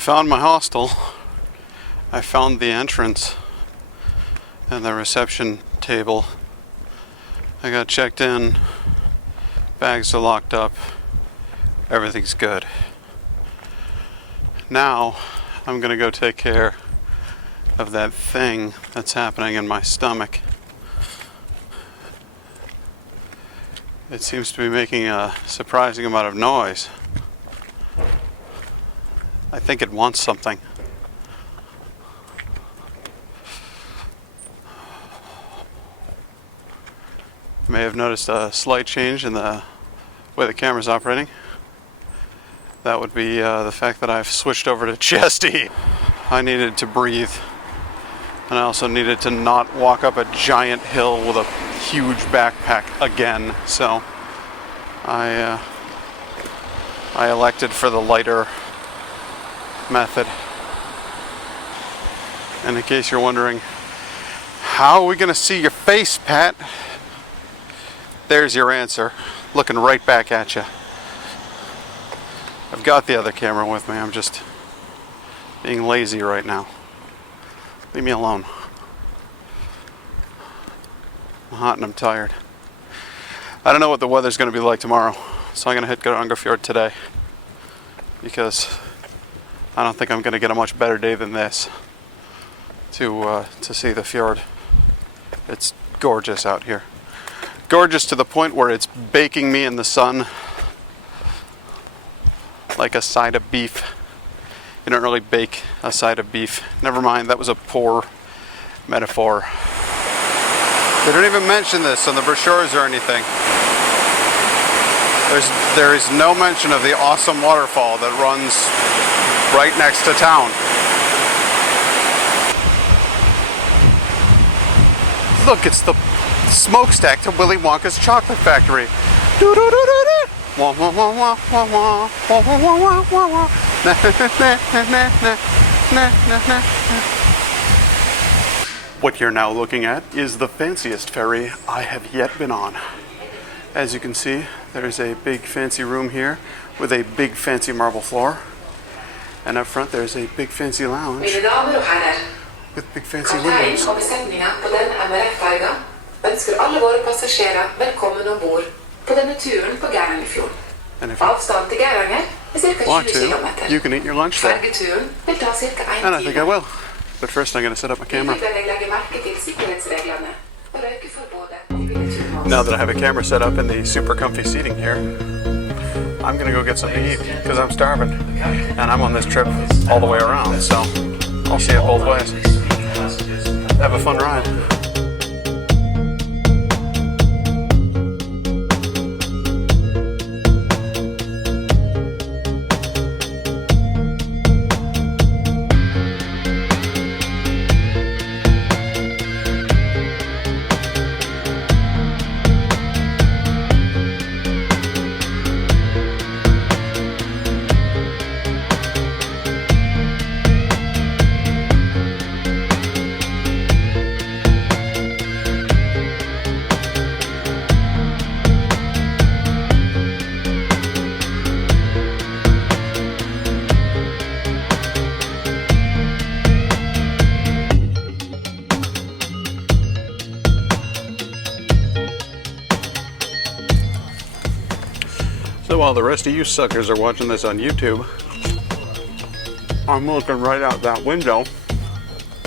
found my hostel. I found the entrance and the reception table. I got checked in. Bags are locked up. Everything's good. Now I'm gonna go take care of that thing that's happening in my stomach. It seems to be making a surprising amount of noise. I think it wants something. You may have noticed a slight change in the way the camera's operating. That would be the fact that I've switched over to chesty. I needed to breathe, and I also needed to not walk up a giant hill with a huge backpack again. So I elected for the lighter method. And in case you're wondering, how are we gonna see your face, Pat? There's your answer, looking right back at you. I've got the other camera with me. I'm just being lazy right now. Leave me alone. I'm hot and I'm tired. I don't know what the weather's going to be like tomorrow, so I'm going to hit Geirangerfjord today because I don't think I'm going to get a much better day than this to see the fjord. It's gorgeous out here. Gorgeous to the point where it's baking me in the sun like a side of beef. You don't really bake a side of beef. Never mind, that was a poor metaphor. They don't even mention this on the brochures or anything. There is no mention of the awesome waterfall that runs right next to town. Look, it's the smokestack to Willy Wonka's chocolate factory. What you're now looking at is the fanciest ferry I have yet been on. As you can see, there's a big fancy room here with a big fancy marble floor. And up front there's a big fancy lounge with big fancy windows. Ønsker alle våre passasjerer velkommen ombord på denne turen på Geirangerfjord. Avstand til Geiranger ca. 20 km. You can eat your lunch there. Fergeturen vil ta ca. 1 time. And I think I will. But first I'm going to set up my camera. Now that I have a camera set up in the super comfy seating here, I'm going to go get something to eat because I'm starving. And I'm on this trip all the way around, so I'll see it both ways. Have a fun ride. So while the rest of you suckers are watching this on YouTube, I'm looking right out that window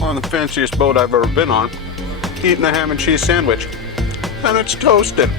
on the fanciest boat I've ever been on, eating a ham and cheese sandwich, and it's toasted.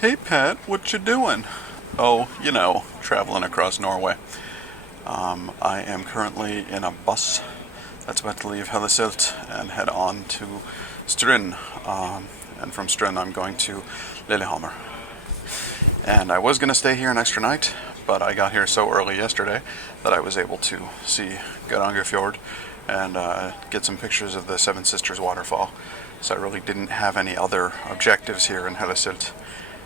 Hey Pat, what you doing? Oh, you know, traveling across Norway. I am currently in a bus that's about to leave Hellesylt and head on to Stryn. And from Stryn I'm going to Lillehammer. And I was going to stay here an extra night, but I got here so early yesterday that I was able to see Geirangerfjord and get some pictures of the Seven Sisters waterfall. So I really didn't have any other objectives here in Hellesylt.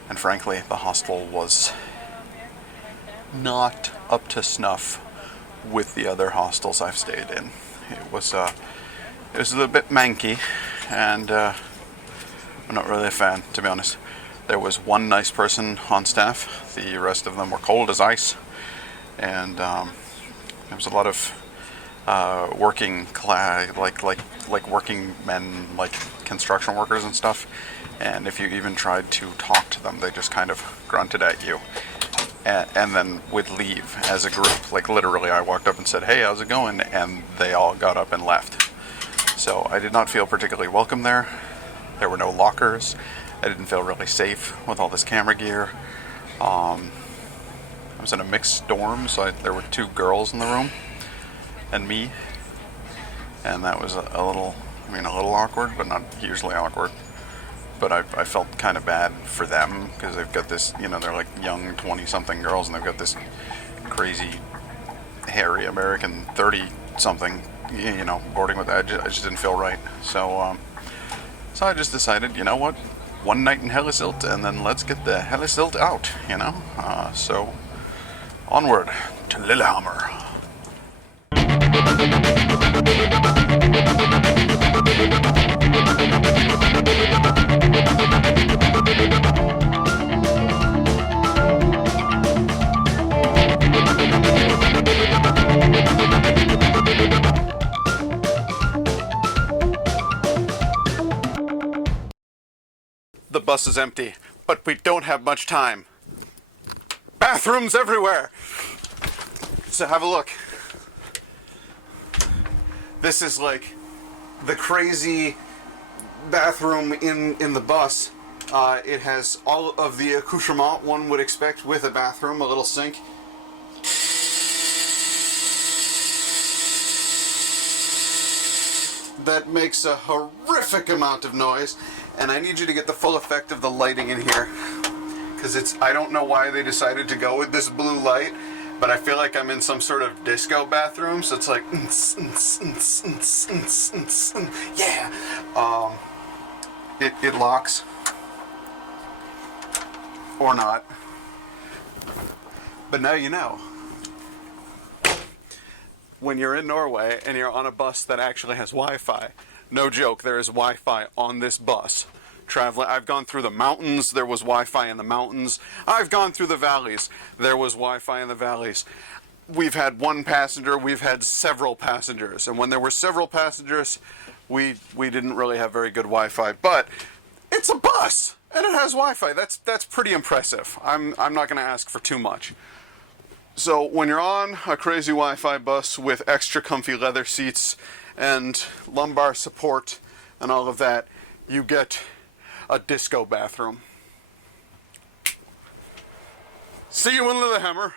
And frankly, the hostel was not up to snuff with the other hostels I've stayed in. It was a little bit manky, and I'm not really a fan, to be honest. There was one nice person on staff. The rest of them were cold as ice, and there was a lot of working working men, like construction workers and stuff. And if you even tried to talk to them, they just kind of grunted at you, and then would leave as a group. Like literally, I walked up and said, "Hey, how's it going?" and they all got up and left. So I did not feel particularly welcome there. There were no lockers. I didn't feel really safe with all this camera gear. I was in a mixed dorm, so there were 2 girls in the room and me, and that was a little awkward, but not hugely awkward. But I felt kind of bad for them because they've got this, they're like young 20-something girls, and they've got this crazy, hairy American 30-something, boarding with that. I just didn't feel right. So I just decided, you know what? One night in Hellesylt, and then let's get the Hellesylt out, So, onward to Lillehammer. The bus is empty, but we don't have much time. Bathrooms everywhere! So have a look. This is like the crazy bathroom in the bus. It has all of the accoutrement one would expect with a bathroom, a little sink. That makes a horrific amount of noise, and I need you to get the full effect of the lighting in here, because I don't know why they decided to go with this blue light, but I feel like I'm in some sort of disco bathroom, so it's like yeah. It locks or not, but now you know. When you're in Norway and you're on a bus that actually has Wi-Fi, no joke, there is Wi-Fi on this bus. Traveling, I've gone through the mountains, there was Wi-Fi in the mountains. I've gone through the valleys, there was Wi-Fi in the valleys. We've had one passenger, we've had several passengers, and when there were several passengers, we didn't really have very good Wi-Fi. But it's a bus and it has Wi-Fi. That's pretty impressive. I'm not going to ask for too much. So when you're on a crazy Wi-Fi bus with extra comfy leather seats and lumbar support and all of that, you get a disco bathroom. See you in Lillehammer.